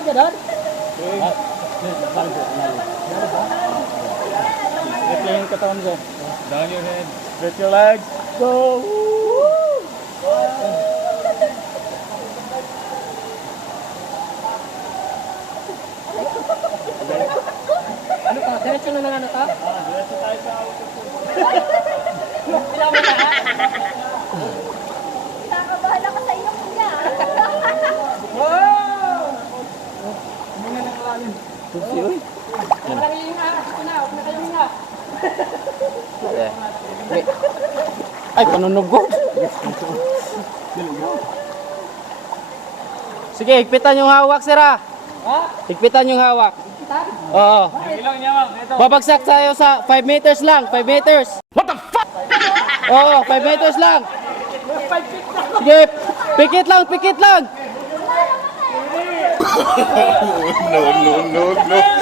ganun. Replay yung katawan mo. Down your head. Stretch your legs. Go! Ano to? Diretso na lang ano to? Diretso tayo sa Bilang mo na ha? Nakakabahala ka sa iyong kuya. Wow! Mga nakalalim. Huwag lang yung ahas ko na. Huwag na kayong nga. Ay, panunog ko. Sige, higpitan yung hawak, sir ah. Ha? Higpitan yung hawak. Kita? Oo. Ilang niya, ma'am. Ito. Babagsak tayo sa 5 meters lang. 5 meters. What the fuck? Oo, 5 meters lang. Sige, pikit lang, pikit lang. no.